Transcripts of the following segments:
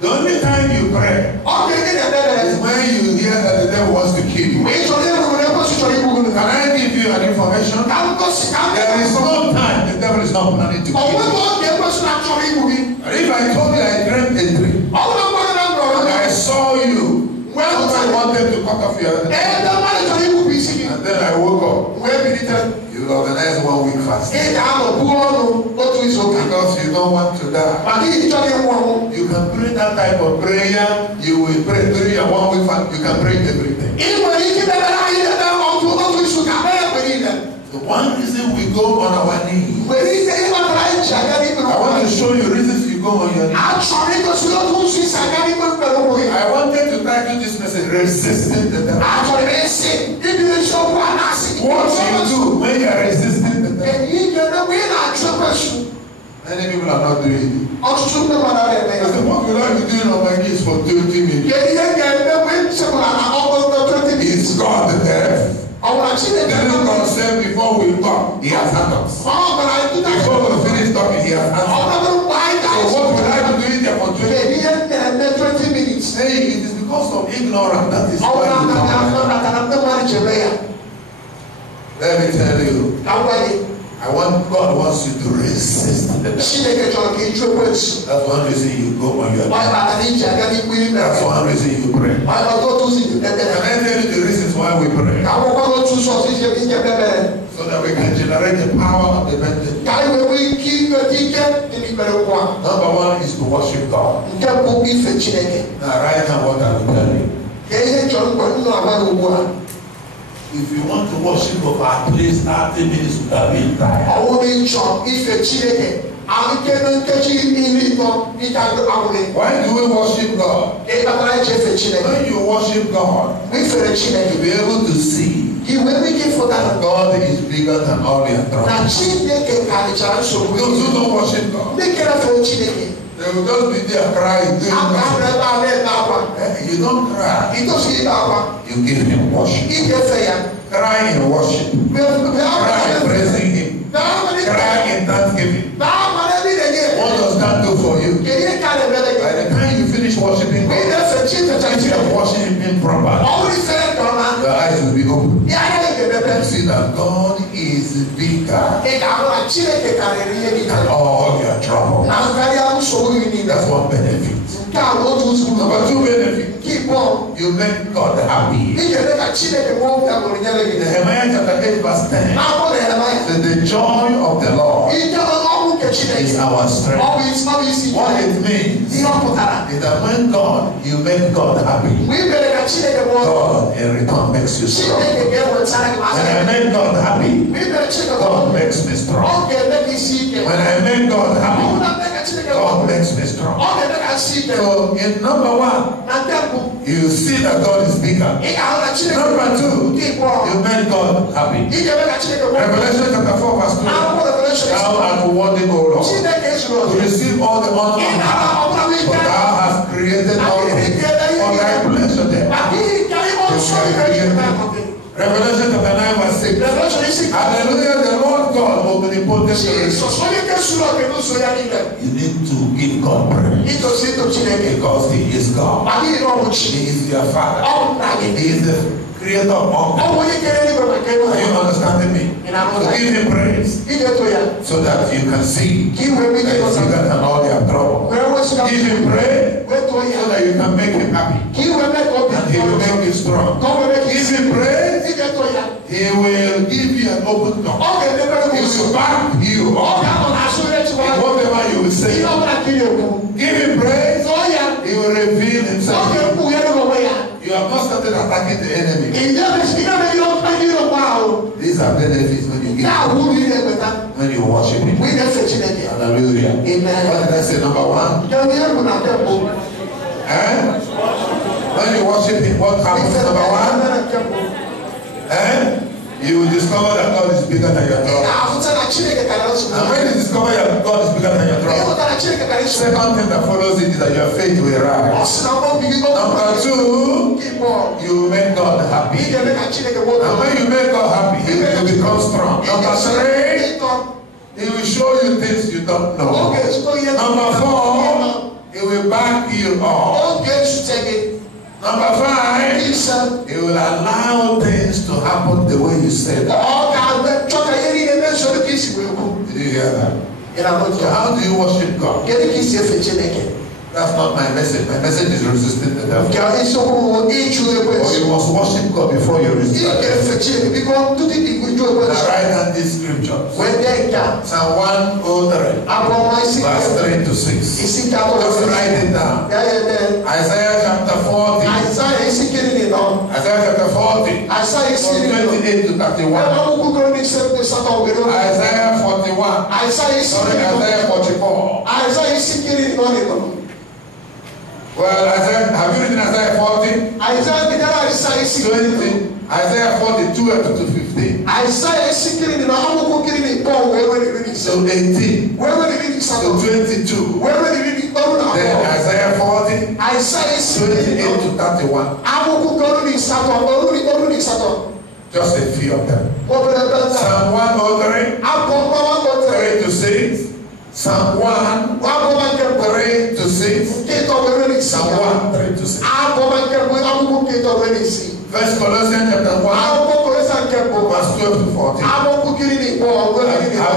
The only time you pray is when you hear that the devil wants to kill you. Can I give you an information? There is no time the devil is not planning to kill you. And if I told you I dreamt a dream, and I saw you, somebody wanted to cut off your head, and then I woke up, you organize 1 week fast. Because you don't want to die. You can pray that type of prayer. You will pray 3 and 1 week fast. You can pray everything. The one reason we go on our knees, I want to show you reasons you go on your knees. I wanted to title this message, Resisting the Devil. What you do when you are resisting the devil. Many people are not doing it. I said, what will I be doing on my knees for 30 minutes? It's God the devil. Didn't God say before we talk, he has had us. Before we finish talking, he has had us. So what will I be doing there for 20 minutes? Hey, it is because of ignorance that is why you talk. Let me tell you, God wants you to resist the devil. That's one reason you go on your knees. That's one reason you pray. Can I tell you the reasons why we pray? So that we can generate the power of the message. Number 1 is to worship God. Now right now what I will tell you. If you want to worship of at least 30 minutes, you have been tired. Why do we worship God? When you worship God, you'll be able to see that God is bigger than all your troubles. Those who don't worship God, they will just be there crying. You don't cry. You give him worship. Cry in worship. Cry praising him. Cry in thanksgiving. What does that do for you? By the time you finish worshiping God, if you are worshiping him properly, your eyes will be open. You see that God is bigger than all your trouble. That's one benefit. Number 2 benefit. You make God happy. Nehemiah chapter 8 verse 10 says the joy of the Lord is our strength. What it means is that when you make God happy, God in return makes you strong. When I make God happy, God makes me strong. When I make God happy, God makes me strong. So in number 1, you see that God is bigger. Number 2, you make God happy. Revelation chapter 4 verse 2. Thou art worthy, O Lord, to receive all the honor and power, for thou hast created all things for thy pleasure there. Revelation chapter 9 verse 6. Hallelujah, the Lord God omnipotent. You need to give God praise because he is God. He is your Father. He is the creator of all things. Are you understanding me? So give him praise so that you can see that he's bigger than all your trouble. Give him praise so that you can make him happy. And he will make you strong. Give him praise. He will give you an open door. He will back you up. Whatever you will say. Give him praise. He will reveal himself. You have not started attacking the enemy. These are benefits when you give. When you worship him. Hallelujah. Amen. What did I say? Number 1. When you worship him, what happens? Number 1. You will discover that God is bigger than your trouble. And when you discover that God is bigger than your trouble, second thing that follows it is that your faith will rise. Number 2, you make God happy. And when you make God happy, he will become strong. Number 3, he will show you things you don't know. Number 4, He will back you up. Number 5, He will allow things to happen the way you said. Did you hear that? So how do you worship God? That's not my message. My message is resisting the devil. Or you must worship God before you resist the devil. Now write down these scriptures. Psalm 103, verse 3 to 6. Just write it down. Isaiah chapter 40. Isaiah chapter 40. From 28 to 31. Isaiah 41. Isaiah 44. Well, Isaiah, have you written Isaiah 40? 20, Isaiah 40, 12 to 15. So 18. So 22. Then Isaiah 40, 28 to 31. Just a few of them. Psalm 103, 3 to 6. Psalm 1, 3 to 6. Psalm 1, 3 to 6. First Colossians chapter 1, verse 12 to 14. Have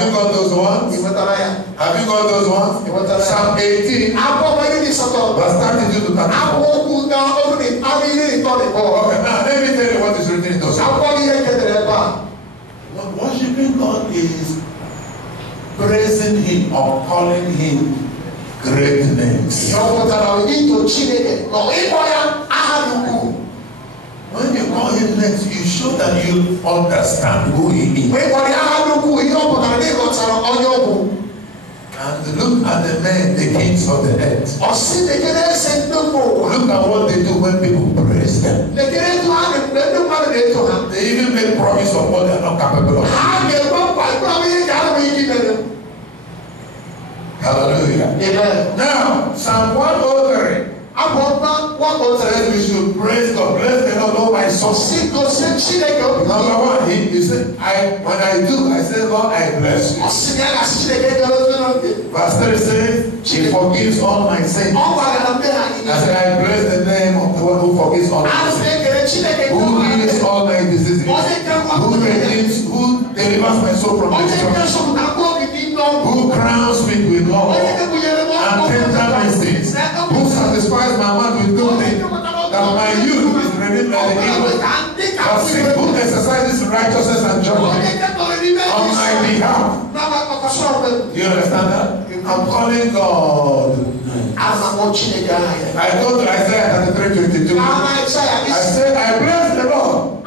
you got those ones? Have you got those ones? Psalm 18, verse 32 to 34. Okay, now let me tell you what is written in those. Worshiping God is praising Him or calling Him great names. When you call Him names, you show that you understand who He is. And look at the men, the kings of the earth. Look at what they do when people praise them. They even make promise of what they are not capable of. Hallelujah. Amen. Now, Psalm 103. Says we should praise God. Bless the Lord, oh my soul. Number 1, he said, when I do, I say, Lord, I bless you. Verse 3 says, He forgives all my sins. I said, I bless the name of the one who forgives all my sins. Who heals all my diseases. Who delivers my soul from destruction. Who crowns me with love and tender mercies. Who satisfies my mouth with good things, that my youth is redeemed by the evil. Who exercises righteousness and judgment on my behalf. You understand that? I'm calling God. I go to Isaiah 33:22. I said, I bless the Lord.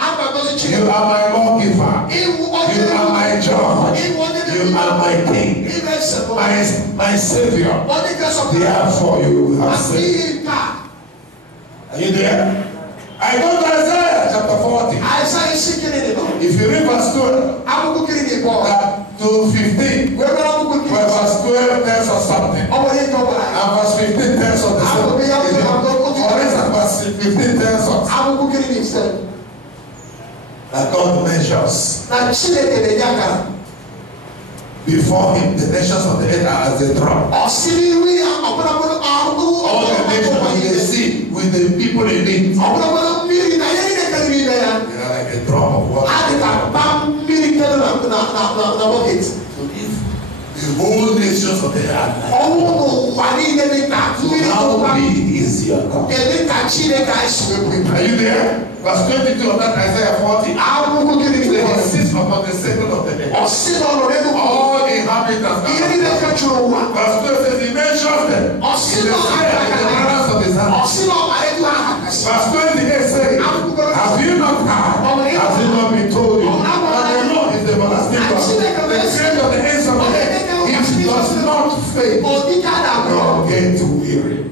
You are my lawgiver. You are my judge. You are my king. My savior. Therefore you have saved. Are you there? I go to Isaiah chapter 40. If you read verse 12 to 15, where verse 12 tells us something, and verse 15 tells us the same. For instance, verse 15 tells us that God measures before Him the nations of the earth are as a drum. All the nations He can see with the people in it. They are like a drum of water. So if the whole nations of the earth, how big is your God? Are you there? Verse 22 of that Isaiah 40. He sits upon the circle of the earth. All inhabitants. Verse 12 says He measures them. In the balance of His hand. Verse 28 says, have you not heard? Has it not been told you? And the Lord is the everlasting God. The creator of the ends of the earth. He does not fail nor get weary.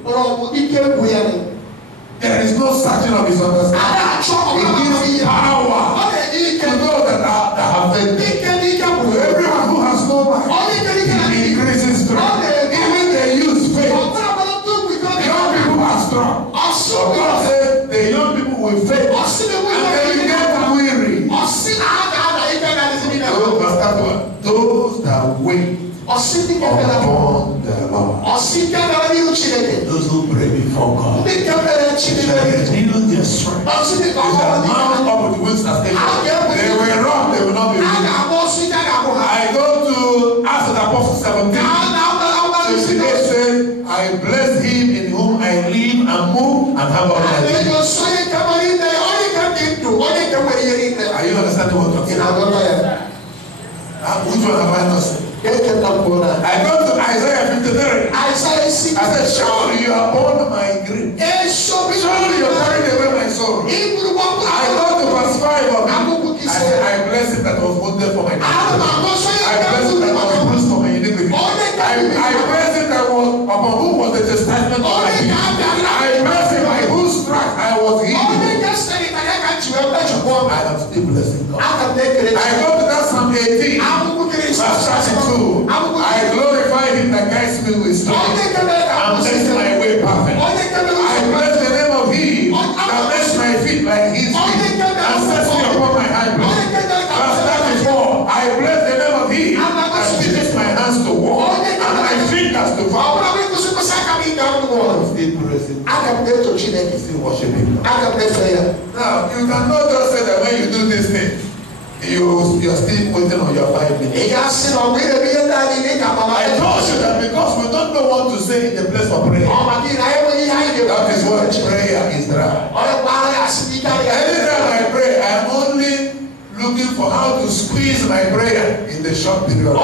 There is no searching of His understanding. He gives power to those that have faith. To everyone who has no mind, He increases strength. Even the youth faith. The young people are strong. So God said the young people will faith and they will get weary. Those that wait upon the Lord. Those who pray before God, they shall renew their strength. If the mount up with wings as they will run, they will not be weary. I go to Acts of the Apostles 17. It says, I bless him in whom I live and move and have all my being. Are you understanding what I'm saying? Which one have I not said? I go to Isaiah 53. I said, surely you are born my grief. Surely you are carried away my sorrow. I go to verse 5 of it. I said, I bless it that was wounded for my iniquity. I bless it that was bruised for my iniquity. I bless it that was upon whom was the chastisement of my peace. I bless him by whose stripes I was healed. I am still blessing God. I go to that Psalm 18, verse 32. I glorify him that guides me with strength and makes my way perfect. I bless the name of him that makes my feet like his feet and sets me upon my high place. Verse 34. I bless the name of him that teaches my hands to walk and my fingers to follow. Still praising. Still worshiping. Now, you cannot just say that when you do this thing, you're still waiting on your 5 minutes. I told you that because we don't know what to say in the place of prayer. That is what prayer is dry. Anytime I pray, I am only looking for how to squeeze my prayer in the short period.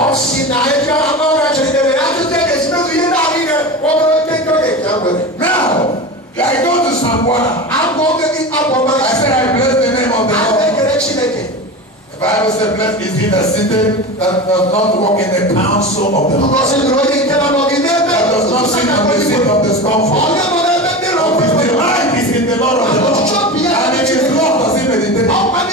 Now, I go to Psalm 1. I say, I bless the name of the Lord. The Bible says, blessed is he that sitteth, that does not walk in the counsel of the Lord, that does not sit on the seat of the scornful. His delight is in the Lord of the Lord, and in his law does he meditate. Now, when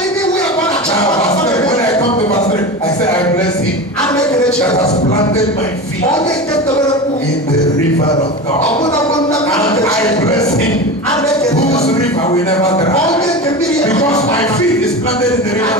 I come to verse 3, I say, I bless him that has planted my feet in the river of God. And I bless him whose river will never dry. Because my feet is planted in the river of God.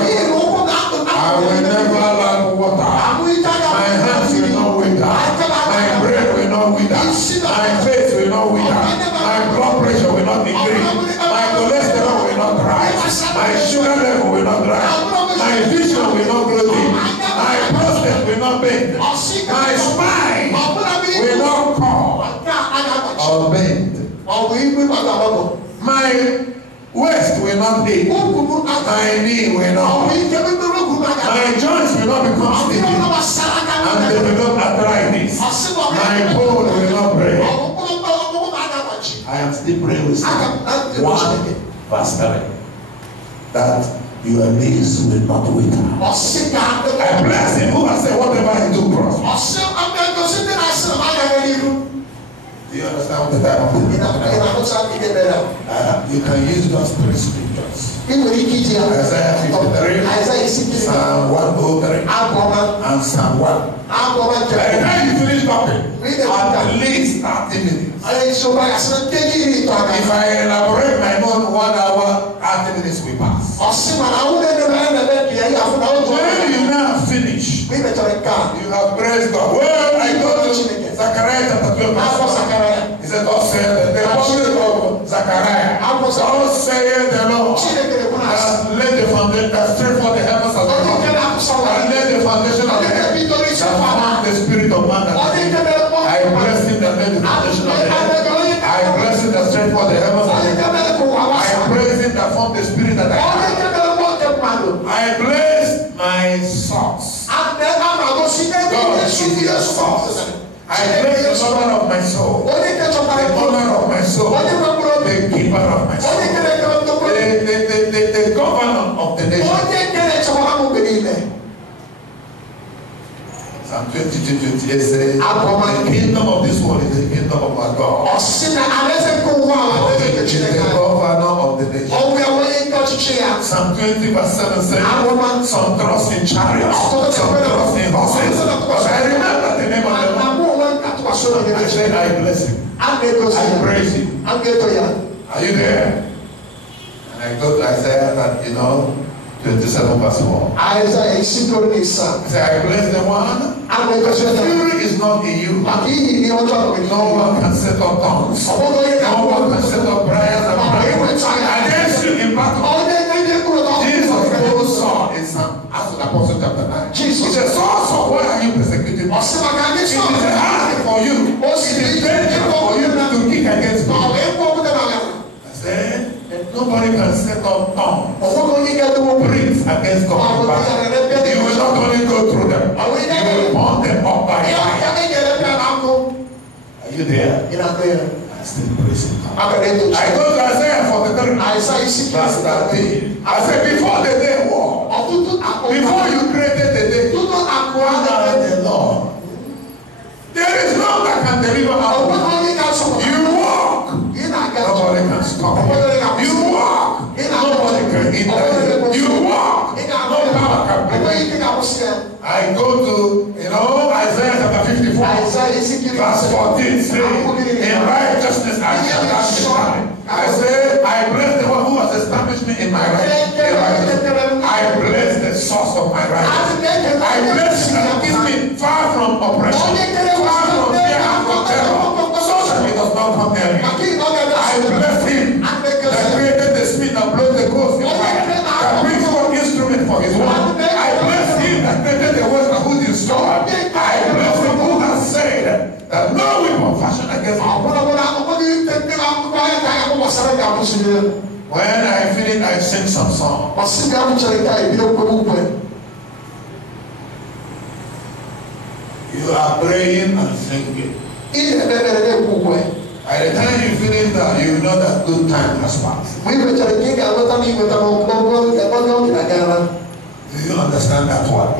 I will never lack water. My hands will not wither. My bread will not wither. My face will not wither. My blood pressure will not increase. My cholesterol will not rise. My sugar level will not rise. My vision will not grow dim. My prostate will not bend. My spine will not curve or bend. My waist will not ache. My knee will not. My joints will not become sticky and develop arthritis. My bone will not break. I am still praying with you. 1 verse 3. That your knees will not wither. I bless him who has said whatever he do prosper. Do you understand what the type of thing you can use those 3 scriptures. Isaiah 53, Psalm 103, and Psalm 1. By the time you finish talking, at least 30 minutes. If I elaborate my own 1 hour, 30 minutes will pass. When you now finish, you have praised God. Well, I go to Zechariah chapter 12. He said, "God said, the prophet of Zechariah, God said the Lord, that lay the foundation, that straight for the heavens of the Lord, and lay the foundation of the heavens, that found the spirit of man. I bless him that made the foundation of the heavens. I bless him that straight for the heavens of the heavens. I praise him that formed the spirit that I have. I bless my socks. God is your socks. I bless the owner of my soul, the owner of my soul, the keeper of my soul, the governor of the nation. Psalm 22:28 says, the kingdom of this world is the kingdom of our God. He is the governor of the nation. Psalm 20 verse 7 says, some trust in chariots, some trust in horses. But I remember the name of the Lord. I said, I bless him. I praise him. Are you there? And I go to Isaiah that, 27 verse 4. I say, I bless the one. The fury is not in you. No one can set up tongues. No one can set up prayers and prayers against you in battle. Jesus told Saul in Acts of the Apostles chapter 9. He said, Saul, why are you persecuting me? It is hard for you. It is dangerous for you to kick against me. I said, nobody can set up tongues. Prince against God. You will not only go through them, you will burn them up by fire. Are you there? I still praising God. I go to Isaiah 43, verse 13. I said, before the day war, before you created the day, the Lord, there is none that can deliver our life. You walk, nobody can stop you. You walk, nobody can hinder you. You walk, no power can prevent you. I go to, Isaiah chapter 54, verse 14, saying, in righteousness I shall not be silent. I say, I bless the one who has established me in my righteousness. I bless the source of my righteousness. I bless him that keeps me far from oppression, far from fear and from terror, so that he does not come near me. I bless him that created the spirit that blows the ghost in fire, that brings forth instrument for his word. I bless him that created the words that who's installed. I bless him who has said that no weapon fashioned against me. When I finish, I sing some song. You are praying and singing. By the time you finish that, you know that good time has passed. Do you understand that one?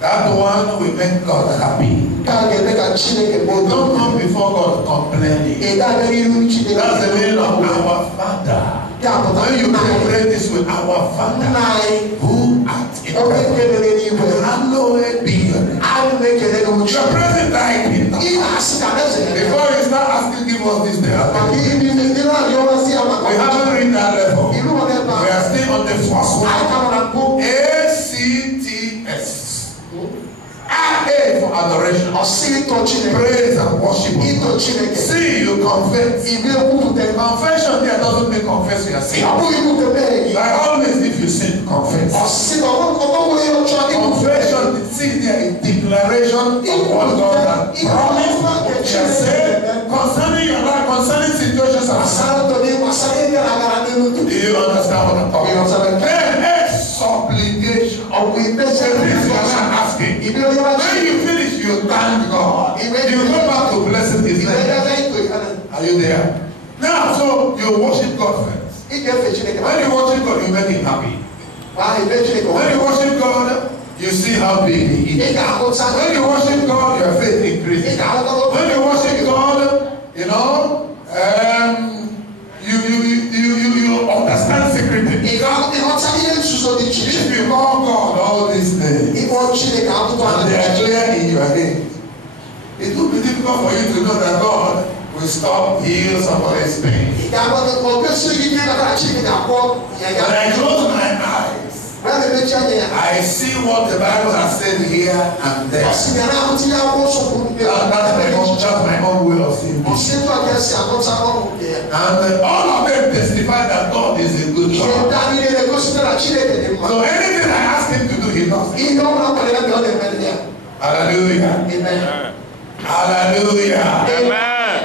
That one will make God happy. Don't come before God complaining. That's the meaning of our Father. When you pray this with our Father who art in heaven, hallowed be your name. Your present thy kingdom. Before you start asking, give us this day. We haven't reached that level. We are still on the first one. ACTS. A for adoration. Praise and worship. C, you confess. Confession there doesn't mean confess your sin. Like always, if you sin, confess. Confession, see there is declaration of what God has promised. He has said concerning your life, concerning situations of sin. Do you understand what I'm talking about? Then supplication. Asking. When you finish, you thank God. You go back to blessing his name. Are you there? Now, so you worship God first. When you worship God, you make him happy. When you worship God, you see how big he is. When you worship God, your faith increases. When you worship God, you understand secretly. If you call God all these days, and they are clear in your head, it will be difficult for you to know that God will stop, heal somebody's pain. When I close my eyes, I see what the Bible has said here and there. That's my own way of seeing this. And all of them testify that God is a good God. So anything I ask him to do, he does. Hallelujah. Amen. Hallelujah. Amen.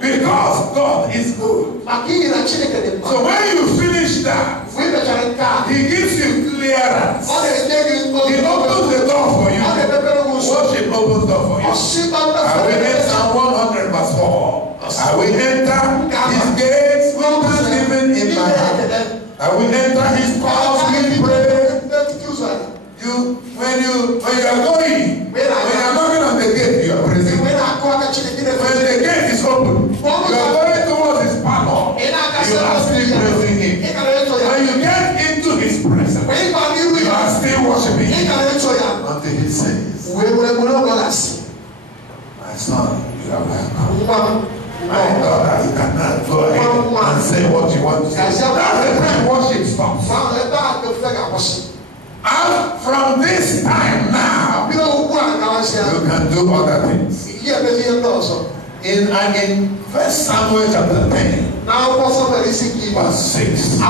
Because God is good. So when you finish that, he gives you clearance. He opens the door for you. Worship opens the door for you. I will enter Psalm 100 verse 4. I will enter his gates with thanksgiving in my heart. I will enter his house with praise. When you are going, when you are knocking on the gate, you are praising. When the gate is open, you are going towards his power. You are still praising him. When you get into his presence, you are still worshiping him until he says, my son, you are welcome. My daughter, you cannot go ahead and say what you want to say. That's the time worship stops. And from this time now, you can do other things. In 1 Samuel chapter 10, verse 6.